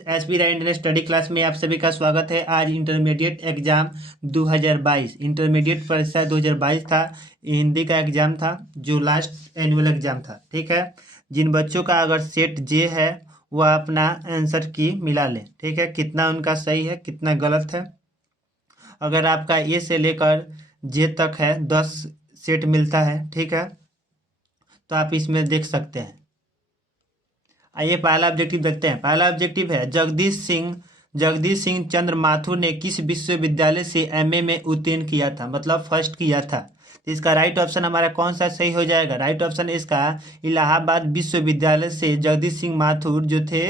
Aspirant Indian study class में आप सभी का स्वागत है। आज इंटरमीडिएट एग्जाम 2022 इंटरमीडिएट परीक्षा 2022 था। हिंदी का एग्जाम था जो लास्ट एनुअल एग्जाम था। ठीक है, जिन बच्चों का अगर सेट जे है वह अपना आंसर की मिला लें। ठीक है, कितना उनका सही है कितना गलत है। अगर आपका ए से लेकर जे तक है 10 सेट मिलता है, ठीक है, तो आप इसमें देख सकते हैं। आइए पहला ऑब्जेक्टिव देखते हैं। पहला ऑब्जेक्टिव है जगदीश सिंह चंद्र माथुर ने किस विश्वविद्यालय से एमए में उत्तीर्ण किया था, मतलब फर्स्ट किया था। तो इसका राइट ऑप्शन हमारा कौन सा सही हो जाएगा? राइट ऑप्शन इसका इलाहाबाद विश्वविद्यालय से जगदीश सिंह माथुर जो थे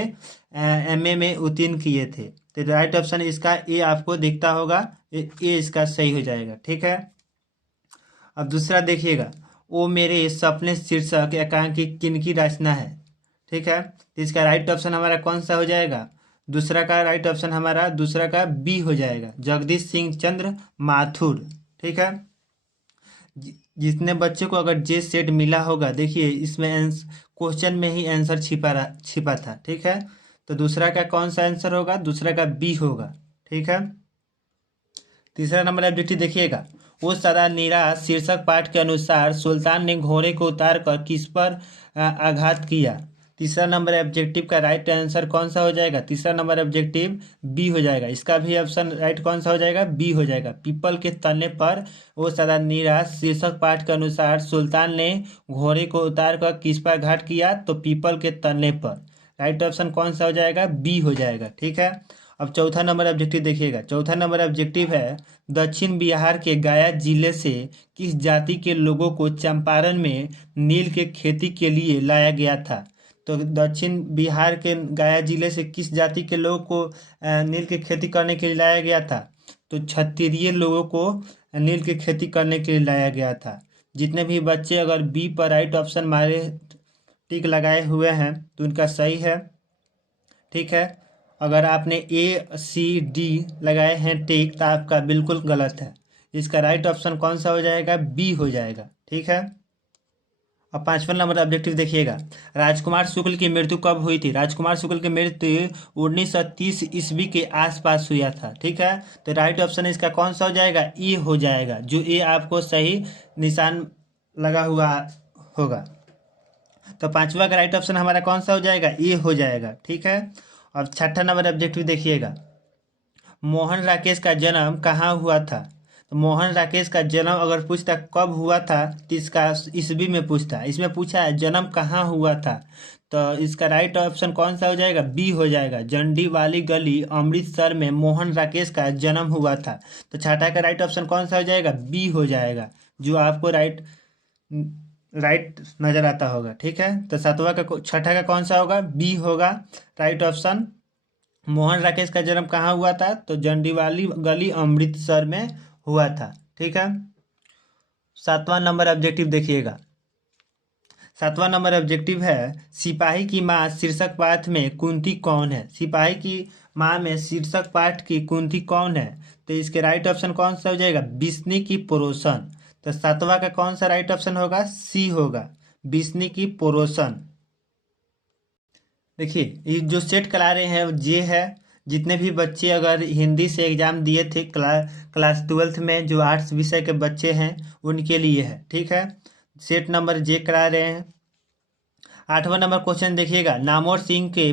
एमए में उत्तीर्ण किए थे। तो राइट ऑप्शन इसका ए आपको दिखता होगा, ए इसका सही हो जाएगा। ठीक है, अब दूसरा देखिएगा, ओ मेरे सपने शीर्षक एकांकी किनकी रचना है। ठीक है, तो इसका राइट ऑप्शन हमारा कौन सा हो जाएगा? दूसरा का राइट ऑप्शन हमारा दूसरा का बी हो जाएगा, जगदीश सिंह चंद्र माथुर। ठीक है, जितने बच्चे को अगर जे सेट मिला होगा, देखिए इसमें क्वेश्चन में ही आंसर छिपा था। ठीक है, तो दूसरा का कौन सा आंसर होगा? दूसरा का बी होगा। ठीक है, तीसरा नंबर ऑब्जेक्टिव देखिएगा, वो सदा निराश शीर्षक पाठ के अनुसार सुल्तान ने घोड़े को उतार कर किस पर आघात किया। तीसरा नंबर ऑब्जेक्टिव का राइट आंसर कौन सा हो जाएगा? तीसरा नंबर ऑब्जेक्टिव बी हो जाएगा। इसका भी ऑप्शन राइट कौन सा हो जाएगा? बी हो जाएगा। पीपल के तने पर वो सदा निराश शीर्षक पाठ के अनुसार सुल्तान ने घोड़े को उतार कर किस पर आघात किया, तो पीपल के तने पर। राइट ऑप्शन कौन सा हो जाएगा? बी हो जाएगा। ठीक है, अब चौथा नंबर ऑब्जेक्टिव देखिएगा। चौथा नंबर ऑब्जेक्टिव है, दक्षिण बिहार के गया जिले से किस जाति के लोगों को चंपारण में नील के खेती के लिए लाया गया था। तो दक्षिण बिहार के गया जिले से किस जाति के लोगों को नील की खेती करने के लिए लाया गया था? तो क्षत्रिय लोगों को नील की खेती करने के लिए लाया गया था। जितने भी बच्चे अगर बी पर राइट ऑप्शन मारे टिक लगाए हुए हैं तो उनका सही है। ठीक है, अगर आपने ए सी डी लगाए हैं टिक तो आपका बिल्कुल गलत है। इसका राइट ऑप्शन कौन सा हो जाएगा? बी हो जाएगा। ठीक है, अब पांचवा नंबर ऑब्जेक्टिव देखिएगा, राजकुमार शुक्ल की मृत्यु कब हुई थी? राजकुमार शुक्ल की मृत्यु 1930 ईस्वी के आसपास हुआ था। ठीक है, तो राइट ऑप्शन इसका कौन सा हो जाएगा? ए हो जाएगा, जो ए आपको सही निशान लगा हुआ होगा। तो पांचवा का राइट ऑप्शन हमारा कौन सा हो जाएगा? ए हो जाएगा। ठीक है, अब छठा नंबर ऑब्जेक्टिव देखिएगा, मोहन राकेश का जन्म कहाँ हुआ था? तो मोहन राकेश का जन्म अगर पूछता कब हुआ था तो इसका ईस्वी में पूछता। इसमें पूछा है जन्म कहाँ हुआ था, तो इसका राइट ऑप्शन कौन सा हो जाएगा? बी हो जाएगा, जंडी वाली गली अमृतसर में मोहन राकेश का जन्म हुआ था। तो छठा का राइट ऑप्शन कौन सा हो जाएगा? बी हो जाएगा, जो आपको राइट नजर आता होगा। ठीक है, तो छठा का कौन सा होगा? बी होगा राइट ऑप्शन। मोहन राकेश का जन्म कहाँ हुआ था? तो जंडीवाली गली अमृतसर में हुआ था। ठीक है, सातवां नंबर ऑब्जेक्टिव देखिएगा। सातवां नंबर ऑब्जेक्टिव है, सिपाही की माँ शीर्षक पाठ में कुंती कौन है? सिपाही की माँ में शीर्षक पाठ की कुंती कौन है? तो इसके राइट ऑप्शन कौन सा हो जाएगा? बिस्नी की पोरोशन। तो सातवां का कौन सा राइट ऑप्शन होगा? सी होगा, बिस्नी की पोरोशन। देखिए ये जो सेट करा रहे हैं ये है, जितने भी बच्चे अगर हिंदी से एग्जाम दिए थे क्लास 12th में, जो आर्ट्स विषय के बच्चे हैं उनके लिए है। ठीक है, सेट नंबर जे करा रहे हैं। आठवां नंबर क्वेश्चन देखिएगा, नामवर सिंह के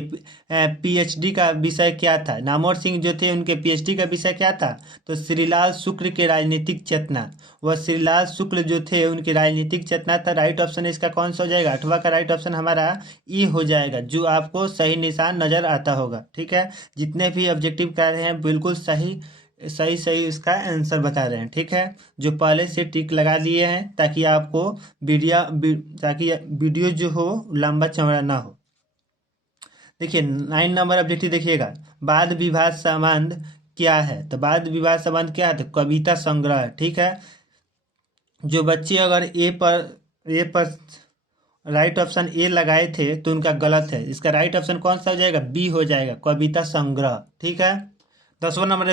पीएचडी का विषय क्या था? नामवर सिंह जो थे उनके पीएचडी का विषय क्या था? तो श्रीलाल शुक्ल के राजनीतिक चेतना। वह श्रीलाल शुक्ल जो थे उनकी राजनीतिक चेतना था। राइट ऑप्शन इसका कौन सा हो जाएगा? आठवां का राइट ऑप्शन हमारा ई हो जाएगा, जो आपको सही निशान नजर आता होगा। ठीक है, जितने भी ऑब्जेक्टिव कर रहे हैं बिल्कुल सही सही सही इसका आंसर बता रहे हैं। ठीक है, जो पहले से टिक लगा लिए हैं ताकि आपको ताकि वीडियो जो हो लंबा चौड़ा ना हो। देखिए 9 नंबर ऑब्जेक्टिव देखिएगा, वाद विवाद संबंध क्या है? तो वाद विवाद संबंध क्या है? तो कविता संग्रह। ठीक है, जो बच्चे अगर ए पर राइट ऑप्शन ए लगाए थे तो उनका गलत है। इसका राइट ऑप्शन कौन सा हो जाएगा? बी हो जाएगा, कविता संग्रह। ठीक है, 10वां नंबर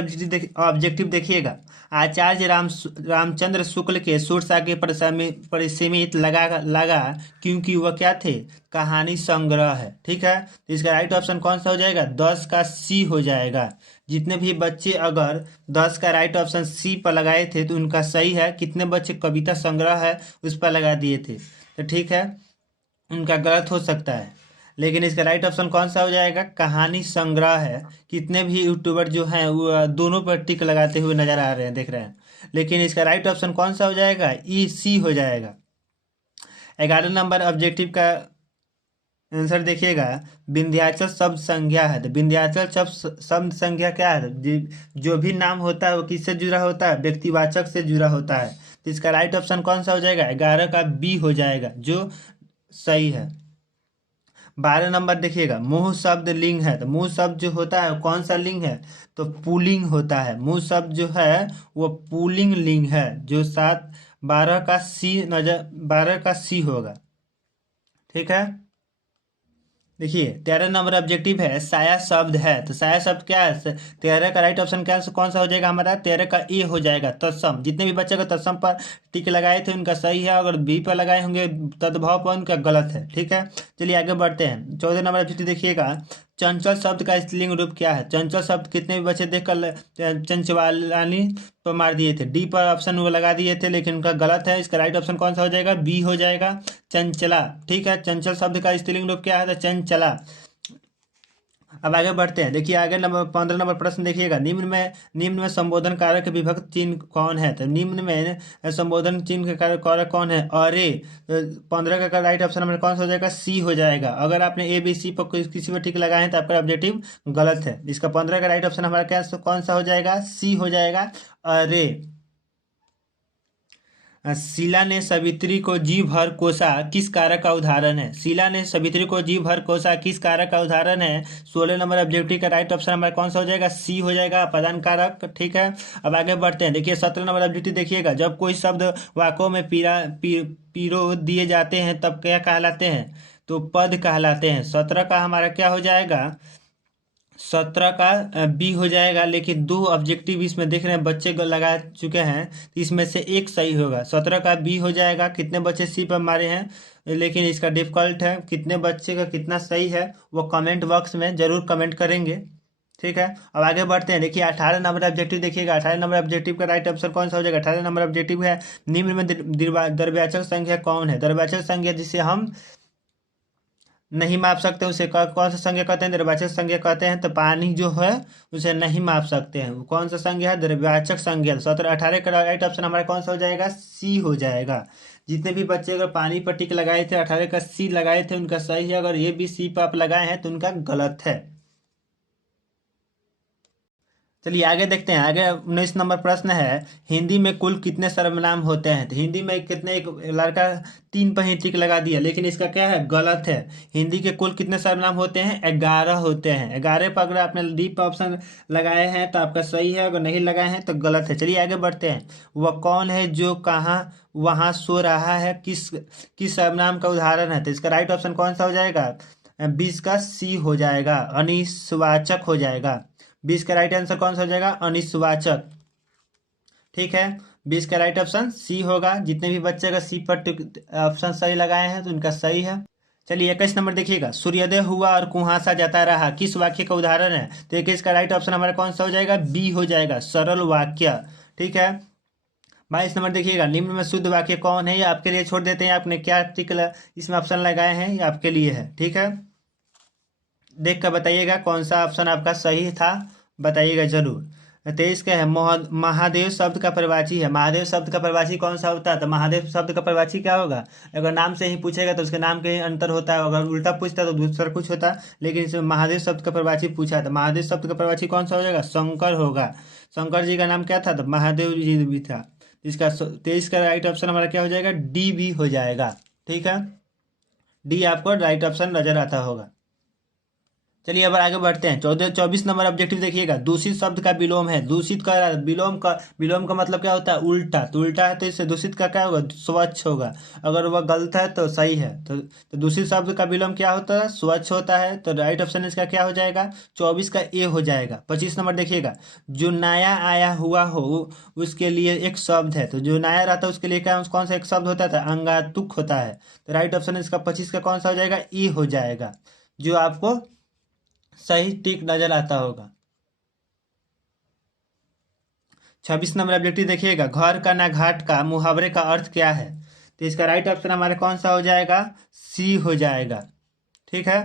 ऑब्जेक्टिव देखिएगा। आचार्य रामचंद्र शुक्ल के सुरसा के परिसीमित लगा क्योंकि वह क्या थे, कहानी संग्रह है। ठीक है, तो इसका राइट ऑप्शन कौन सा हो जाएगा, 10 का सी हो जाएगा। जितने भी बच्चे अगर 10 का राइट ऑप्शन सी पर लगाए थे तो उनका सही है। कितने बच्चे कविता संग्रह है उस पर लगा दिए थे, तो ठीक है उनका गलत हो सकता है। लेकिन इसका राइट ऑप्शन कौन सा हो जाएगा, कहानी संग्रह है। कितने भी यूट्यूबर जो हैं वो दोनों पर टिक लगाते हुए नजर आ रहे हैं, देख रहे हैं। लेकिन इसका राइट ऑप्शन कौन सा हो जाएगा, ई सी हो जाएगा। 11 नंबर ऑब्जेक्टिव का आंसर देखिएगा। विंध्याचल शब्द संज्ञा है, तो विंध्याचल शब्द संज्ञा क्या है, जो भी नाम होता है वो किससे जुड़ा होता है, व्यक्तिवाचक से जुड़ा होता है। तो इसका राइट ऑप्शन कौन सा हो जाएगा, 11 का बी हो जाएगा, जो सही है। 12 नंबर देखिएगा। मुंह शब्द लिंग है, तो मुंह शब्द जो होता है कौन सा लिंग है, तो पुल्लिंग होता है। मुंह शब्द जो है वो पुल्लिंग लिंग है, जो 12 का सी नजर 12 का सी होगा। ठीक है, देखिए 13 नंबर ऑब्जेक्टिव है, साया शब्द है, तो साया शब्द क्या है, 13 का राइट ऑप्शन क्या कौन सा हो जाएगा हमारा, 13 का ए हो जाएगा, तत्सम। जितने भी बच्चे को तत्सम पर टिक लगाए थे उनका सही है, अगर बी पर लगाए होंगे तद्भव पर उनका गलत है। ठीक है, चलिए आगे बढ़ते हैं। 14 नंबर ऑब्जेक्टिव देखिएगा। चंचल शब्द का स्त्रीलिंग रूप क्या है, चंचल शब्द कितने भी बच्चे देखकर चंचवालानी तो मार दिए थे, डी पर ऑप्शन वो लगा दिए थे, लेकिन उनका गलत है। इसका राइट ऑप्शन कौन सा हो जाएगा, बी हो जाएगा, चंचला। ठीक है, चंचल शब्द का स्त्रीलिंग रूप क्या है, तो चंचला। अब आगे बढ़ते हैं, देखिए आगे 15 नंबर प्रश्न देखिएगा। निम्न में संबोधन कारक विभक्त चिन्ह कौन है, तो निम्न में संबोधन चिन्ह के कारक कौन है, अरे। 15 का राइट ऑप्शन हमारे कौन सा हो जाएगा, सी हो जाएगा। अगर आपने ए बी सी पर किसी पर टिक लगाए हैं तो आपका ऑब्जेक्टिव गलत है। इसका 15 का राइट ऑप्शन हमारा क्या कौन सा हो जाएगा, सी हो जाएगा, अरे। शीला ने सवित्री को जी भर कोसा किस कारक का उदाहरण है, शीला ने सवित्री को जी भर कोसा किस कारक का उदाहरण है। 16 नंबर ऑब्जेक्टिव का राइट ऑप्शन हमारा कौन सा हो जाएगा, सी हो जाएगा, अपादान कारक। ठीक है, अब आगे बढ़ते हैं। देखिए 17 नंबर ऑब्जेक्टिव देखिएगा। जब कोई शब्द वाक्यों में पीरो दिए जाते हैं तब क्या कहलाते हैं, तो पद कहलाते हैं। 17 का हमारा क्या हो जाएगा, 17 का बी हो जाएगा। लेकिन दो ऑब्जेक्टिव इसमें देख रहे हैं बच्चे को लगा चुके हैं, तो इसमें से एक सही होगा। 17 का बी हो जाएगा। कितने बच्चे सी पर मारे हैं, लेकिन इसका डिफिकल्ट है, कितने बच्चे का कितना सही है वो कमेंट बॉक्स में जरूर कमेंट करेंगे। ठीक है, अब आगे बढ़ते हैं। देखिए 18 नंबर ऑब्जेक्टिव देखिएगा। 18 नंबर ऑब्जेक्टिव का राइट ऑप्शन कौन सा हो जाएगा, 18 नंबर ऑब्जेक्टिव है, निम्न में द्रव्यवाचक संख्या कौन है। द्रव्यवाचक संख्या जिसे हम नहीं माप सकते उसे कौन सा संज्ञा कहते हैं, द्रव्यवाचक संज्ञा कहते हैं। तो पानी जो है उसे नहीं माप सकते हैं, वो कौन सा संज्ञा है, द्रव्यवाचक संज्ञा। 17 18 का राइट ऑप्शन हमारा कौन सा हो जाएगा, सी हो जाएगा। जितने भी बच्चे अगर पानी पर टिक लगाए थे 18 का सी लगाए थे उनका सही है, अगर ये भी सी पर आप लगाए हैं तो उनका गलत है। चलिए आगे देखते हैं। आगे 19 नंबर प्रश्न है, हिंदी में कुल कितने सर्वनाम होते हैं। तो हिंदी में कितने, एक लड़का 3 पर ही टिक लगा दिया, लेकिन इसका क्या है, गलत है। हिंदी के कुल कितने सर्वनाम होते हैं, 11 होते हैं। 11 पर अगर आपने डी पर ऑप्शन लगाए हैं तो आपका सही है, अगर नहीं लगाए हैं तो गलत है। चलिए आगे बढ़ते हैं। वह कौन है जो कहाँ वहाँ सो रहा है किस सर्वनाम का उदाहरण है। तो इसका राइट ऑप्शन कौन सा हो जाएगा, 20 का सी हो जाएगा, अनिश्वाचक हो जाएगा। 20 का राइट आंसर कौन सा हो जाएगा, अनिश्वाचक। ठीक है, 20 का राइट ऑप्शन सी होगा। जितने भी बच्चे का सी पर ऑप्शन सही लगाए हैं तो उनका सही है। चलिए 21 नंबर देखिएगा। सूर्योदय हुआ और कुहासा जाता रहा किस वाक्य का उदाहरण है। तो 21 का राइट ऑप्शन हमारा कौन सा हो जाएगा, बी हो जाएगा, सरल वाक्य। ठीक है, 22 नंबर देखिएगा। निम्न में शुद्ध वाक्य कौन है, ये आपके लिए छोड़ देते हैं, आपने क्या इसमें ऑप्शन लगाए हैं ये आपके लिए है। ठीक है, देख कर बताइएगा कौन सा ऑप्शन आपका सही था, बताइएगा जरूर। 23 का है, महादेव शब्द का परिवाची है। महादेव शब्द का परिवाची कौन सा होता है, तो महादेव शब्द का परिवाची क्या होगा, अगर नाम से ही पूछेगा तो उसके नाम के ही अंतर होता है, अगर उल्टा पूछता तो दूसरा कुछ होता। लेकिन इसमें महादेव शब्द का परिवाची पूछा था, महादेव शब्द का परिवाची कौन सा हो जाएगा, शंकर होगा। शंकर जी का नाम क्या था, तो महादेव जी भी था। इसका 23 का राइट ऑप्शन हमारा क्या हो जाएगा, डी भी हो जाएगा। ठीक है, डी आपको राइट ऑप्शन नजर आता होगा। चलिए अब आगे बढ़ते हैं। 24 नंबर ऑब्जेक्टिव देखिएगा। दूषित शब्द का विलोम है। दूषित का विलोम का मतलब क्या होता है? उल्टा। तो उल्टा है तो इससे दूषित का क्या होगा? स्वच्छ होगा। अगर वह गलत है तो सही है। तो दूषित शब्द का विलोम क्या होता है? स्वच्छ होता है। तो राइट ऑप्शन इसका क्या हो जाएगा? 24 का ए हो जाएगा। 25 नंबर देखिएगा। जो नया आया हुआ हो उसके लिए एक शब्द है। तो जो नया रहता है उसके लिए क्या कौन सा एक शब्द होता था? अंगातुक होता है। तो राइट ऑप्शन इसका 25 का कौन सा हो जाएगा? ई हो जाएगा, जो आपको सही टिक नजर आता होगा। 26 नंबर ऑब्जेक्टिव देखिएगा। घर का ना घाट का मुहावरे का अर्थ क्या है? तो इसका राइट ऑप्शन हमारे कौन सा हो जाएगा? सी हो जाएगा। ठीक है,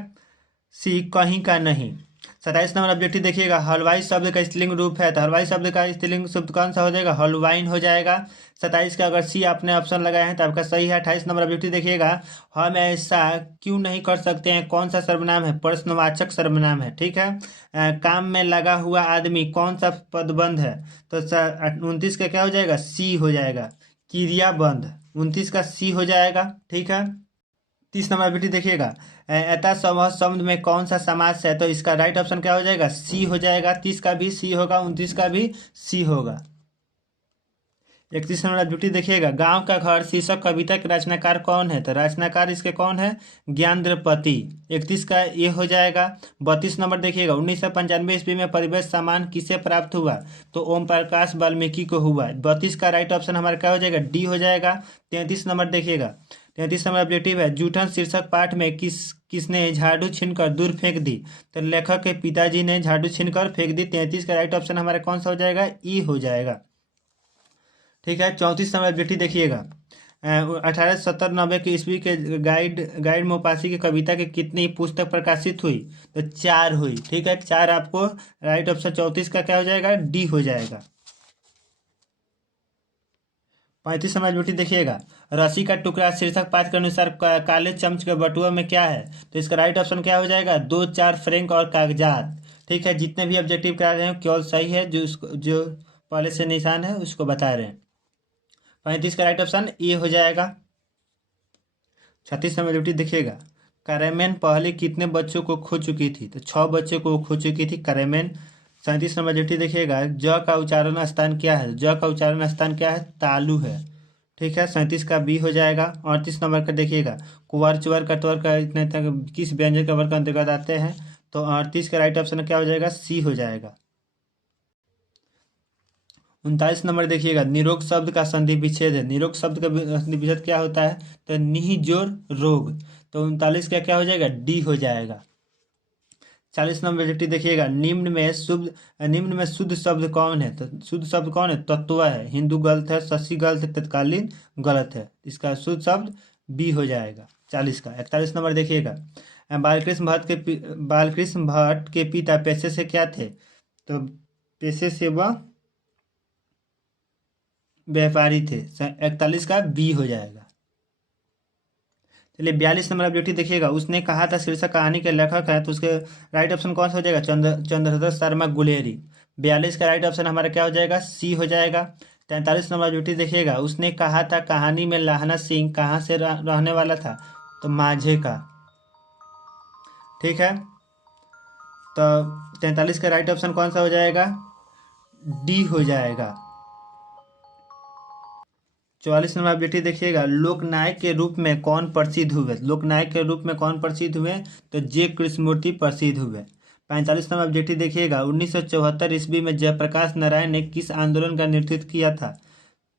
सी कहीं का नहीं। 27 नंबर ऑब्जेक्टिव देखिएगा। हलवाई शब्द का स्त्रीलिंग रूप है। तो हलवाई शब्द का स्त्रीलिंग शब्द कौन सा हो जाएगा? हलवाइन हो जाएगा। 27 का अगर सी आपने ऑप्शन लगाए हैं तो आपका सही है। 28 नंबर ऑब्जेक्टिव देखिएगा। हम ऐसा क्यों नहीं कर सकते हैं कौन सा सर्वनाम है? प्रश्नवाचक सर्वनाम है। ठीक है। काम में लगा हुआ आदमी कौन सा पदबंध है? तो 29 का क्या हो जाएगा? सी हो जाएगा, क्रियाबंध। 29 का सी हो जाएगा। ठीक है। 30 नंबर बेटी देखिएगा। अतः समूह शब्द में कौन सा समास है? तो इसका राइट ऑप्शन क्या हो जाएगा? सी हो जाएगा। 30 का भी सी होगा, 29 का भी सी होगा। 31 नंबर ड्यूटी देखिएगा। गांव का घर शीर्षक कविता के रचनाकार कौन है? तो रचनाकार इसके कौन है? ज्ञानद्रपति। 31 का ये हो जाएगा। 32 नंबर देखिएगा। 1995 ईस्वी में परिवेश सम्मान किसे प्राप्त हुआ? तो ओम प्रकाश वाल्मीकि को हुआ। 32 का राइट ऑप्शन हमारा क्या हो जाएगा? डी हो जाएगा। 33 नंबर देखिएगा। 33 नंबर ऑब्जेक्टिव है। जूठन शीर्षक पाठ में किसने झाड़ू छीनकर दूर फेंक दी? तो लेखक के पिताजी ने झाड़ू छीनकर फेंक दी। 33 का राइट ऑप्शन हमारा कौन सा हो जाएगा? ई हो जाएगा। ठीक है। 34 नंबर ऑब्जेक्टिव देखिएगा। 1870-90 के ईस्वी के गाइड मोपासी की कविता की कितनी पुस्तक प्रकाशित हुई? तो 4 हुई। ठीक है, 4 आपको राइट ऑप्शन 34 का क्या हो जाएगा? डी हो जाएगा। 35 नंबर ऑब्जेक्टिव देखिएगा। रस्सी का टुकड़ा शीर्षक पाठ के अनुसार काले चम्च के बटुआ में क्या है? तो इसका राइट ऑप्शन क्या हो जाएगा? 2 4 फ्रैंक और कागजात। ठीक है, जितने भी ऑब्जेक्टिव करा रहे हैं केवल सही है, जो पहले से निशान है उसको बता रहे हैं। 35 का राइट ऑप्शन ए हो जाएगा। 36 नंबर ड्यूटी देखिएगा। कैरेमेन पहले कितने बच्चों को खो चुकी थी? तो 6 बच्चों को खो चुकी थी कैरेमेन। 37 नंबर ड्यूटी देखिएगा। ज का उच्चारण स्थान क्या है? ज का उच्चारण स्थान क्या है? तालु है। ठीक है, 37 का बी हो जाएगा। 38 नंबर का देखिएगा। कुंवर चुवर कटवर का इतने तक किस व्यंजन का वर्ग के अंतर्गत आते हैं? तो 38 का राइट ऑप्शन क्या हो जाएगा? सी हो जाएगा। 39 नंबर देखिएगा। निरोग शब्द का संधि विच्छेद है। निरोग शब्द का संधि विच्छेद क्या होता है? तो निहि जोर रोग। तो 39 का क्या हो जाएगा? डी हो जाएगा। 40 नंबर व्यक्ति देखिएगा। निम्न में शुद्ध शब्द कौन है? तो शुद्ध शब्द कौन है? तत्व है। हिंदू गलत है, शशि गलत है, तत्कालीन गलत है। इसका शुद्ध शब्द बी हो जाएगा 40 का। 41 नंबर देखिएगा। बालकृष्ण भट्ट के पिता पेशे से क्या थे? तो पेशे से वह व्यापारी थे। 41 का बी हो जाएगा। चलिए 42 नंबर ऑब्जेक्टिव देखिएगा। उसने कहा था शीर्षक कहानी के लेखक है, तो उसके राइट ऑप्शन कौन सा हो जाएगा? चंद्रशेखर शर्मा गुलेरी। 42 का राइट ऑप्शन हमारा क्या हो जाएगा? सी हो जाएगा। 43 नंबर ऑब्जेक्टिव देखिएगा। उसने कहा था कहानी में लाहना सिंह कहाँ से रहने वाला था? तो माझे का। ठीक है, तो 43 का राइट ऑप्शन कौन सा हो जाएगा? डी हो जाएगा। 44 नंबर बेटी देखिएगा। लोकनायक के रूप में कौन प्रसिद्ध हुए? लोकनायक के रूप में कौन प्रसिद्ध हुए? तो जे कृष्णमूर्ति प्रसिद्ध हुए। 45 नंबर बेटी देखिएगा। 1974 ईस्वी में जयप्रकाश नारायण ने किस आंदोलन का नेतृत्व किया था?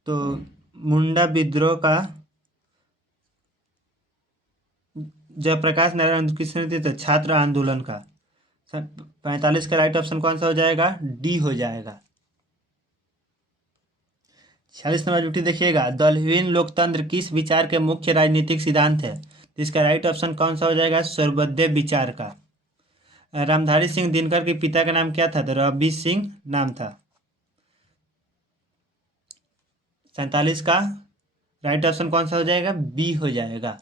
तो मुंडा विद्रोह का जयप्रकाश नारायण किस नेतृत्व? छात्र आंदोलन का। 45 का राइट ऑप्शन कौन सा हो जाएगा? डी हो जाएगा। 46 नंबर ड्यूटी देखिएगा। दलहीन लोकतंत्र किस विचार के मुख्य राजनीतिक सिद्धांत है? तो इसका राइट ऑप्शन कौन सा हो जाएगा? सर्वोदय विचार का। रामधारी सिंह दिनकर के पिता का नाम क्या था? तो रवि सिंह नाम था। 47 का राइट ऑप्शन कौन सा हो जाएगा? बी हो जाएगा।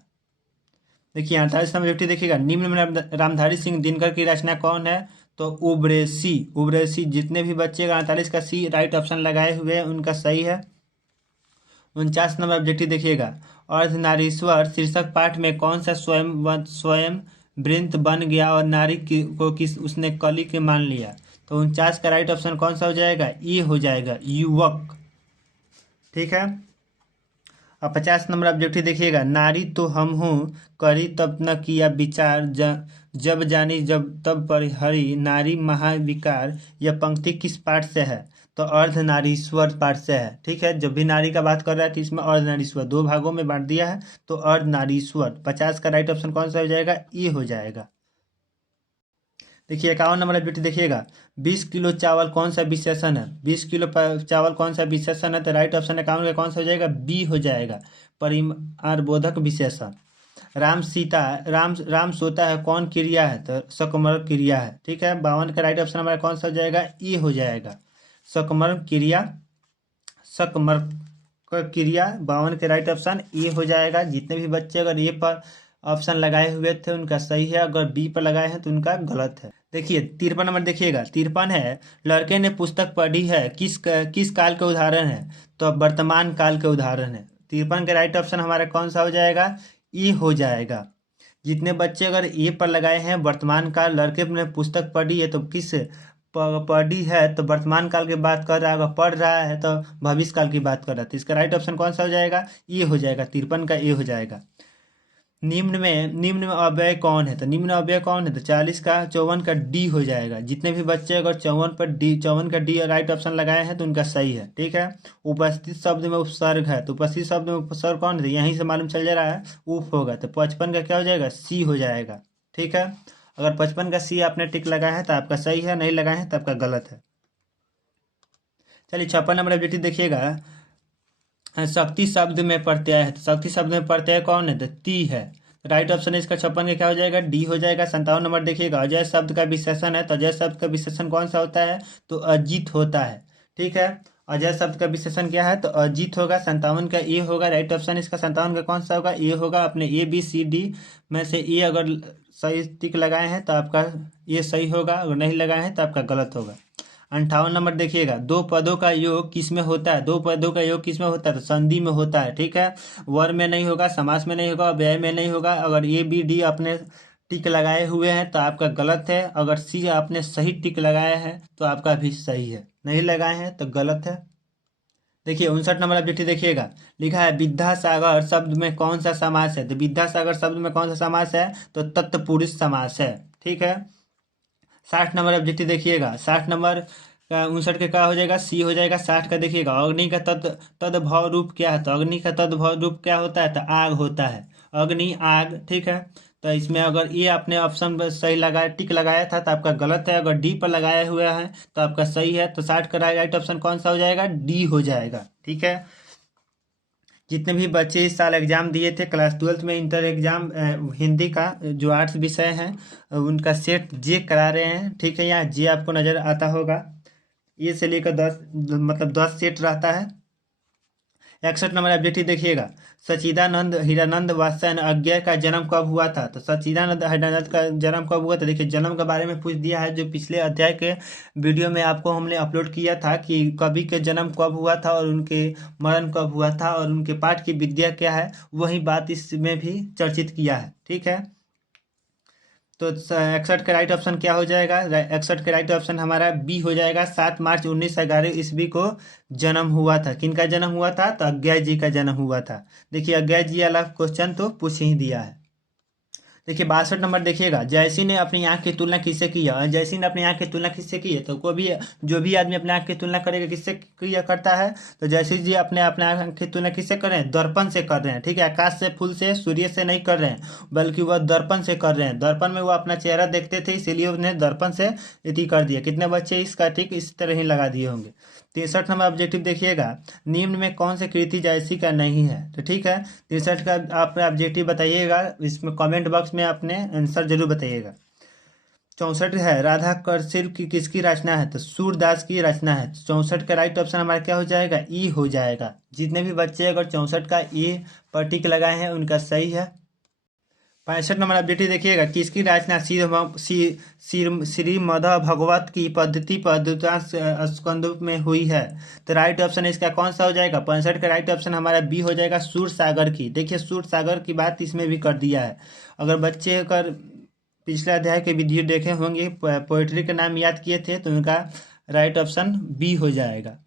देखिए 48 नंबर ड्यूटी देखिएगा। निम्न में रामधारी सिंह दिनकर की रचना कौन है? तो उब्रेसी। उब्रेसी। जितने भी बच्चे 48 का सी राइट ऑप्शन लगाए हुए हैं उनका सही है। 49 नंबर ऑब्जेक्टिव देखिएगा। अर्धनारीश्वर शीर्षक पाठ में कौन सा स्वयं वृंत बन गया और नारी को किस उसने कली के मान लिया। तो 49 का राइट ऑप्शन कौन सा हो जाएगा, ये हो जाएगा युवक। ठीक है। अब 50 नंबर ऑब्जेक्टिव देखिएगा, नारी तो हम हूँ करी तब न किया विचार, जब जानी जब तब परिहरी नारी महाविकार। यह पंक्ति किस पाठ से है, तो अर्धनारीश्वर पाठ से है। ठीक है, जब भी नारी का बात कर रहा है तो इसमें अर्धनारीश्वर दो भागों में बांट दिया है, तो अर्धनारीश्वर। 50 का राइट ऑप्शन कौन सा हो जाएगा, ये हो जाएगा। देखिए 51 नंबर ऑब्जेक्टिव देखिएगा, 20 किलो चावल कौन सा विशेषण है, 20 किलो चावल कौन सा विशेषण है, तो राइट ऑप्शन 51 का कौन सा हो जाएगा, बी हो जाएगा, परिमाणबोधक विशेषण। राम सोता है कौन क्रिया है, तो सकर्मक क्रिया है। ठीक है, 52 का राइट ऑप्शन हमारा कौन सा हो जाएगा, ई हो जाएगा, सकर्मक क्रिया, सकर्मक क्रिया। 52 के राइट ऑप्शन ए हो जाएगा। जितने भी बच्चे अगर ए पर ऑप्शन लगाए हुए थे उनका सही है, अगर बी पर लगाए हैं तो उनका गलत है। देखिए 53 नंबर देखिएगा, 53 है, लड़के ने पुस्तक पढ़ी है किस काल के उदाहरण है, तो वर्तमान काल के उदाहरण है। 53 के राइट ऑप्शन हमारा कौन सा हो जाएगा, ई हो जाएगा। जितने बच्चे अगर ए पर लगाए हैं वर्तमान काल, लड़के ने पुस्तक पढ़ी है तो किस पढ़ी है, तो वर्तमान काल की बात कर रहा है, अगर पढ़ रहा है तो भविष्य काल की बात कर रहा है, तो इसका राइट ऑप्शन कौन सा हो जाएगा, ये हो जाएगा, 53 का ए हो जाएगा। निम्न में अव्यय कौन है, तो निम्न अव्यय कौन है, तो 40 का 54 का डी हो जाएगा। जितने भी बच्चे अगर 54 का डी राइट ऑप्शन लगाए हैं तो उनका सही है। ठीक है, उपस्थित शब्द में उपसर्ग है, तो उपस्थित शब्द में उपसर्ग कौन है, यहीं से मालूम चल जा रहा है, उप होगा, तो 55 का क्या हो जाएगा, सी हो जाएगा। ठीक है, अगर 55 का सी आपने टिक लगाया है तो आपका सही है, नहीं लगाए हैं तो आपका गलत है। चलिए 56 नंबर ऑब्जेक्टिव देखिएगा, शक्ति शब्द में प्रत्यय है, तो शक्ति शब्द में प्रत्यय कौन है, तो ती है। राइट ऑप्शन है इसका 56 का क्या हो जाएगा, डी हो जाएगा। 57 नंबर देखिएगा, अजय शब्द का विशेषण है, तो अजय शब्द का विशेषण कौन सा होता है, तो अजित होता है। ठीक है, अजय शब्द का विशेषण क्या है, तो अजित होगा। 57 का ए होगा, राइट ऑप्शन इसका 57 का कौन सा होगा, ए होगा। अपने ए बी सी डी में से ए अगर सही टिक लगाए हैं तो आपका ये सही होगा, अगर नहीं लगाए हैं तो आपका गलत होगा। 58 नंबर देखिएगा, दो पदों का योग किस में होता है, दो पदों का योग किस में होता है, तो संधि में होता है। ठीक है, वर में नहीं होगा, समास में नहीं होगा, व्यय में नहीं होगा। अगर ए बी डी अपने टिक लगाए हुए हैं तो आपका गलत है, अगर सी आपने सही टिक लगाया है तो आपका भी सही है, नहीं लगाए हैं तो गलत है। देखिए 59 नंबर ऑब्जेक्टिव देखिएगा, लिखा है विद्यासागर शब्द में कौन सा समास है, तो विद्यासागर शब्द में कौन सा समास है, तो तत्पुरुष समास है। ठीक है, 60 नंबर ऑब्जेक्टिव देखिएगा, 60 नंबर का 59 के क्या हो जाएगा, सी हो जाएगा। 60 का देखिएगा, अग्नि का तद्भव रूप क्या है, तो अग्नि का तद्भव रूप क्या होता है, तो आग होता है, अग्नि आग। ठीक है, तो इसमें अगर ये आपने ऑप्शन पर सही लगाया टिक लगाया था तो आपका गलत है, अगर डी पर लगाया हुआ है तो आपका सही है। तो 60 का राइट ऑप्शन कौन सा हो जाएगा, डी हो जाएगा। ठीक है, जितने भी बच्चे इस साल एग्जाम दिए थे क्लास 12 में इंटर एग्जाम हिंदी का जो आर्ट्स विषय है उनका सेट जे करा रहे हैं। ठीक है, यहाँ जे आपको नज़र आता होगा, ये से लेकर 10 मतलब 10 सेट रहता है। 61 नंबर ऑब्जेक्टिव देखिएगा, सच्चिदानंद हीरानंद वात्स्ययन अज्ञा का जन्म कब हुआ था, तो सच्चिदानंद हीरानंद का जन्म कब हुआ था। देखिए जन्म के बारे में पूछ दिया है, जो पिछले अध्याय के वीडियो में आपको हमने अपलोड किया था कि कवि के जन्म कब हुआ था और उनके मरण कब हुआ था और उनके पाठ की विद्या क्या है, वही बात इसमें भी चर्चित किया है। ठीक है, तो 61 का राइट ऑप्शन क्या हो जाएगा, 61 का राइट ऑप्शन हमारा बी हो जाएगा। 7 मार्च 1911 ईस्वी को जन्म हुआ था। किनका जन्म हुआ था, तो अज्ञा जी का जन्म हुआ था। देखिए अज्ञा जी वाला क्वेश्चन तो पूछ ही दिया है। देखिए 62 नंबर देखिएगा, जैसी ने अपनी आंख की तुलना किससे की है, जैसी ने अपनी आंख की तुलना किससे की है, तो कोई भी जो भी आदमी अपने आंख की तुलना करेगा किससे किया करता है, तो जैसी जी अपने अपने आंख की तुलना किससे कर रहे हैं, दर्पण से कर रहे हैं। ठीक है, आकाश से फूल से सूर्य से नहीं कर रहे हैं, बल्कि वह दर्पण से कर रहे हैं। दर्पण में वो अपना चेहरा देखते थे, इसीलिए उन्हें दर्पण से इति कर दिया। कितने बच्चे इसका ठीक इस तरह ही लगा दिए होंगे। 63 नंबर ऑब्जेक्टिव देखिएगा, निम्न में कौन से कृति जैसी का नहीं है, तो ठीक है 63 का आप ऑब्जेक्टिव बताइएगा, इसमें कमेंट बॉक्स में अपने आंसर जरूर बताइएगा। 64 है, राधा कर्सिर की किसकी रचना है, तो सूरदास की रचना है। 64 का राइट ऑप्शन हमारा क्या हो जाएगा, ई हो जाएगा। जितने भी बच्चे अगर 64 का ई पर टिक लगाए हैं उनका सही है। 65 नंबर ऑब्जेक्टिव देखिएगा, किसकी रचना श्री मध्व भगवत की पद्धति पद्धतांश स्कंद में हुई है, तो राइट ऑप्शन इसका कौन सा हो जाएगा, 65 का राइट ऑप्शन हमारा बी हो जाएगा, सूर सागर की। देखिए सूर सागर की बात इसमें भी कर दिया है। अगर बच्चे अगर पिछले अध्याय के वीडियो देखे होंगे, पोएट्री का नाम याद किए थे, तो उनका राइट ऑप्शन बी हो जाएगा।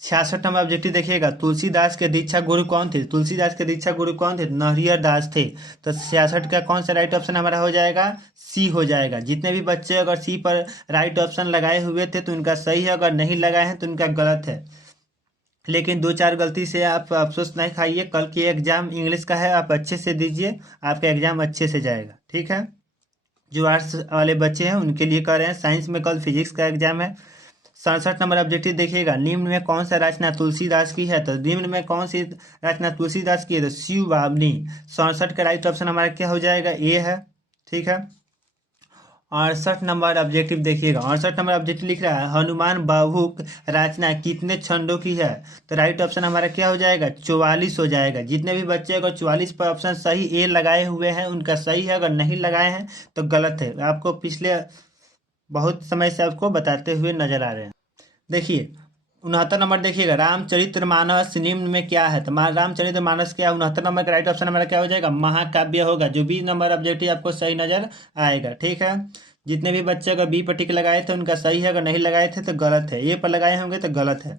66 नंबर ऑब्जेक्टिव देखिएगा, तुलसीदास के दीक्षा गुरु कौन थे? तुलसीदास के दीक्षा गुरु कौन थे? नरियर दास थे। तो 66 का कौन सा राइट ऑप्शन हमारा हो जाएगा? सी हो जाएगा। जितने भी बच्चे अगर सी पर राइट ऑप्शन लगाए हुए थे तो उनका सही है, अगर नहीं लगाए हैं तो उनका गलत है। लेकिन 2-4 गलती से आप अफसोस नहीं खाइए, कल की एग्जाम इंग्लिश का है, आप अच्छे से दीजिए, आपका एग्जाम अच्छे से जाएगा। ठीक है, जो आर्ट्स वाले बच्चे हैं उनके लिए कर रहे हैं। साइंस में कल फिजिक्स का एग्जाम है। 67 नंबर ऑब्जेक्टिव देखिएगा, निम्न में कौन सा रचना तुलसीदास की है? तो निम्न में कौन सी रचना तुलसीदास की है? तो शिव वावनी। 67 का राइट ऑप्शन हमारा क्या हो जाएगा? ए है। ठीक है, 68 नंबर ऑब्जेक्टिव देखिएगा, 68 नंबर ऑब्जेक्टिव लिख रहा है, हनुमान बाहुक रचना कितने छंदों की है? तो राइट ऑप्शन हमारा क्या हो जाएगा? 44 हो जाएगा। जितने भी बच्चे अगर 44 पर ऑप्शन सही ए लगाए हुए हैं उनका सही है, अगर नहीं लगाए हैं तो गलत है। आपको पिछले बहुत समय से आपको बताते हुए नजर आ रहे हैं। देखिए 69 नंबर देखिएगा, रामचरितमानस निम्न में क्या है? तो रामचरितमानस क्या है? 69 नंबर का राइट ऑप्शन हमारा क्या हो जाएगा? महाकाव्य होगा। जो बी नंबर ऑब्जेक्टिव आपको सही नजर आएगा। ठीक है, जितने भी बच्चे अगर बी पर टिक लगाए थे उनका सही है, अगर नहीं लगाए थे तो गलत है। ए पर लगाए होंगे तो गलत है।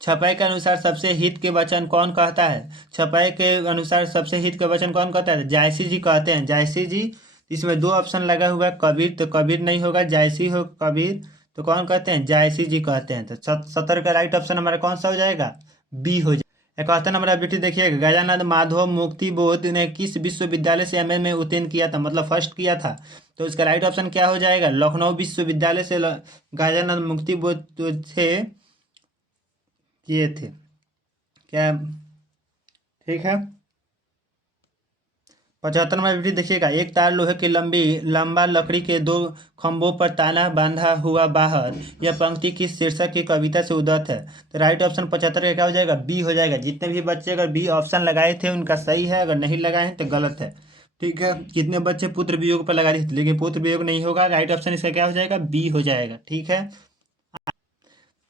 छपाई के अनुसार सबसे हित के वचन कौन कहता है? छपाई के अनुसार सबसे हित के वचन कौन कहता है? जायसी जी कहते हैं। जायसी जी, इसमें 2 ऑप्शन लगा हुआ है, कबीर, तो कबीर नहीं होगा, जायसी हो कबीर, तो कौन कहते हैं? जायसी जी कहते हैं। तो 70 का राइट ऑप्शन हमारा कौन सा हो जाएगा? बी हो जाएगा। 71 नंबर ऑब्जेक्टिव देखिएगा, गजानंद माधव मुक्ति बोध ने किस विश्वविद्यालय से एमए में उत्तीर्ण किया था? मतलब फर्स्ट किया था। तो इसका राइट ऑप्शन क्या हो जाएगा? लखनऊ विश्वविद्यालय से गजानंद मुक्ति बोध थे, किए थे क्या? ठीक है, 75 नंबर विधि देखिएगा, एक तार लोहे की लंबा लकड़ी के 2 खंभों पर ताला बांधा हुआ बाहर, यह पंक्ति किस शीर्षक की कविता से उद्धृत है? तो राइट ऑप्शन 75 का क्या हो जाएगा? बी हो जाएगा। जितने भी बच्चे अगर बी ऑप्शन लगाए थे उनका सही है, अगर नहीं लगाए हैं तो गलत है। ठीक है, कितने बच्चे पुत्र वियोग पर लगा रहे थे, लेकिन पुत्र वियोग नहीं होगा। राइट ऑप्शन इसका क्या हो जाएगा? बी हो जाएगा। ठीक है,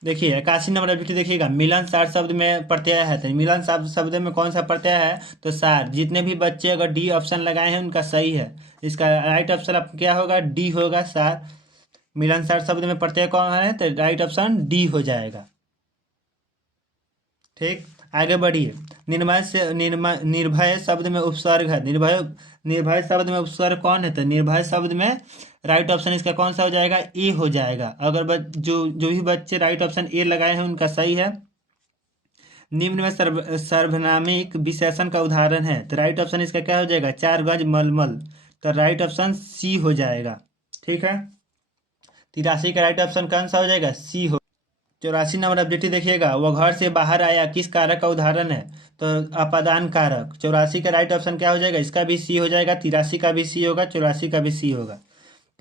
देखिए 81 नंबर ऑब्जेक्टिव देखिएगा, मिलन सार शब्द में प्रत्यय है। तो मिलन शब्द में कौन सा प्रत्यय है? तो सार। जितने भी बच्चे अगर डी ऑप्शन लगाए हैं उनका सही है। इसका राइट ऑप्शन अब क्या होगा? डी होगा, सार। मिलन सार शब्द में प्रत्यय कौन है? तो राइट ऑप्शन डी हो जाएगा। ठीक, आगे बढ़िए। निर्भय शब्द में उपसर्ग है। निर्भय शब्द में उपसर्ग कौन है? तो निर्भय शब्द में राइट ऑप्शन इसका कौन सा हो जाएगा? ए हो जाएगा। अगर जो भी बच्चे राइट ऑप्शन ए लगाए हैं उनका सही है। निम्न में सर्वनामिक विशेषण का उदाहरण है। तो राइट ऑप्शन इसका क्या हो जाएगा? 4 गज मलमल। तो राइट ऑप्शन सी हो जाएगा। ठीक है, 83 का राइट ऑप्शन कौन सा हो जाएगा? सी हो। 84 नंबर ऑब्जेक्टिव देखिएगा, वह घर से बाहर आया किस कारक का उदाहरण है? तो अपादान कारक। 84 का राइट ऑप्शन क्या हो जाएगा? इसका भी सी हो जाएगा। 83 का भी सी होगा, 84 का भी सी होगा।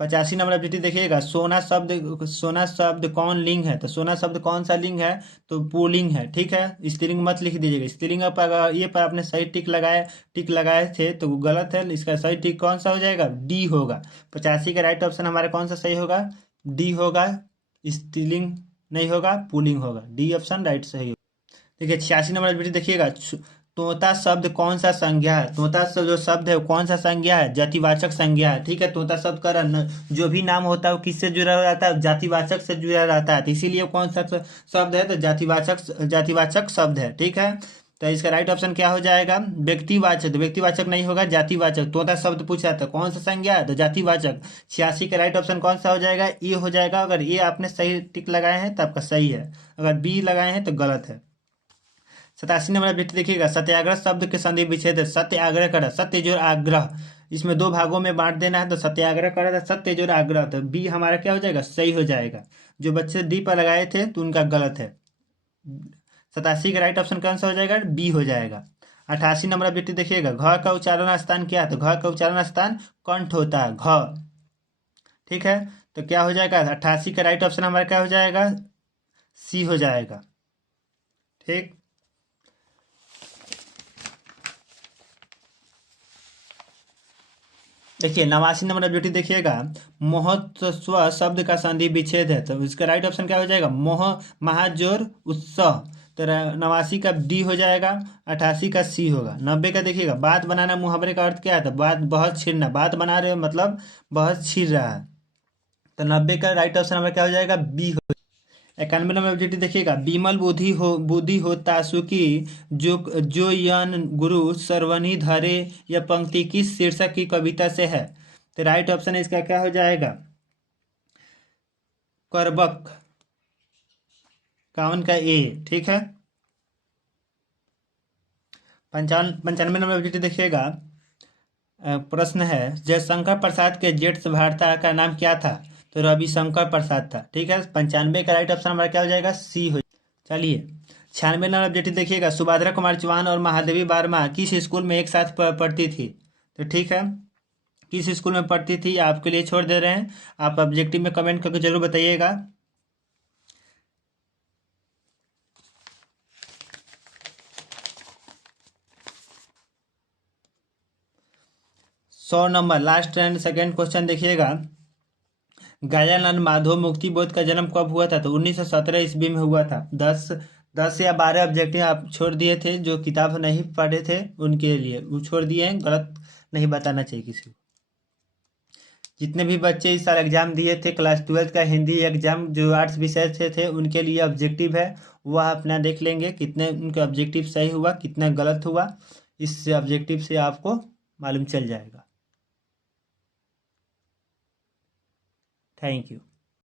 85 नंबर ऑब्जेक्टिव देखिएगा, सोना शब्द कौन लिंग है? तो सोना शब्द कौन सा लिंग है? तो पुल्लिंग है। ठीक है, स्त्रीलिंग मत लिख दीजिएगा। स्त्रीलिंग पर अगर ये पर आपने सही टिक लगाए थे तो गलत है। इसका सही टिक कौन सा हो जाएगा? डी होगा। 85 का राइट ऑप्शन हमारा कौन सा सही होगा? डी होगा। स्त्रीलिंग नहीं होगा, पुल्लिंग होगा। डी ऑप्शन राइट सही होगा। देखिए 86 नंबर ऑब्जेक्टिव देखिएगा, तोता शब्द कौन सा संज्ञा है? तोता शब्द जो शब्द है वो कौन सा संज्ञा है? जातिवाचक संज्ञा है। ठीक है, तोता शब्द का जो भी नाम होता है वो किससे जुड़ा रहता है? जातिवाचक से जुड़ा रहता है। तो इसीलिए कौन सा शब्द है? तो जातिवाचक शब्द है। ठीक है, तो इसका राइट ऑप्शन क्या हो जाएगा? व्यक्तिवाचक। व्यक्तिवाचक नहीं होगा, जातिवाचक। तोता शब्द पूछा था कौन सा संज्ञा है? तो जातिवाचक। 86 का राइट ऑप्शन कौन सा हो जाएगा? ए हो जाएगा। अगर ए आपने सही टिक लगाए हैं तो आपका सही है, अगर बी लगाए हैं तो गलत है। 87 नंबर ऑब्जेक्ट देखिएगा, सत्याग्रह शब्द के संधि विच्छेद है। सत्याग्रह कर, सत्य जोर आग्रह, इसमें 2 भागों में बांट देना है। तो सत्याग्रह कर था, सत्य जोर आग्रह। तो बी हमारा क्या हो जाएगा? सही हो जाएगा। जो बच्चे डी पर लगाए थे तो उनका गलत है। 87 का राइट ऑप्शन कौन सा हो जाएगा? बी हो जाएगा। 88 नंबर ऑब्जेक्टिव देखिएगा, घ का उच्चारण स्थान क्या है? तो घ का उच्चारण स्थान कंठ होता है, घ। ठीक है, तो क्या हो जाएगा? 88 का राइट ऑप्शन हमारा क्या हो जाएगा? सी हो जाएगा। ठीक, देखिए 89 नंबर ऑब्जेक्टिव देखिएगा, महोत्सव शब्द का संधि विच्छेद है। तो इसका राइट ऑप्शन क्या हो जाएगा? मोह महाजोर उत्सव। तो 89 का डी हो जाएगा, 88 का सी होगा। 90 का देखिएगा, बात बनाना मुहावरे का अर्थ क्या है? तो बात बहुत छीनना, बात बना रहे हो मतलब बहुत छीन रहा है। तो 90 का राइट ऑप्शन हमारा क्या हो जाएगा? बी हो। 91 नंबर ऑब्जेक्टिव देखिएगा, बिमल बुद्धि हो तासुकी, जो जो यन गुरु सरवनी धरे, यह पंक्ति किस शीर्षक की कविता से है? तो राइट ऑप्शन इसका क्या हो जाएगा? करबक, 51 का ए। ठीक है। 95 नंबर ऑब्जेक्टिव देखिएगा, प्रश्न है, जयशंकर प्रसाद के जेठ भारता का नाम क्या था? तो रविशंकर प्रसाद था। ठीक है। 95 का राइट ऑप्शन हमारा क्या हो जाएगा? सी हो। चलिए 96 नंबर ऑब्जेक्टिव देखिएगा, सुभद्रा कुमार चौहान और महादेवी वर्मा किस स्कूल में एक साथ पढ़ती थी? तो ठीक है, किस स्कूल में पढ़ती थी आपके लिए छोड़ दे रहे हैं, आप ऑब्जेक्टिव में कमेंट करके जरूर बताइएगा। 100 number last and second question देखिएगा, गजानन माधव मुक्तिबोध का जन्म कब हुआ था? तो 1917 ईस्वी में हुआ था। 10 या 12 ऑब्जेक्टिव आप छोड़ दिए थे, जो किताब नहीं पढ़े थे उनके लिए वो छोड़ दिए हैं, गलत नहीं बताना चाहिए किसी को। जितने भी बच्चे इस साल एग्जाम दिए थे क्लास 12 का हिंदी एग्जाम, जो आर्ट्स विषय से थे, उनके लिए ऑब्जेक्टिव है, वह अपना देख लेंगे कितने उनके ऑब्जेक्टिव सही हुआ, कितना गलत हुआ, इस ऑब्जेक्टिव से आपको मालूम चल जाएगा। Thank you.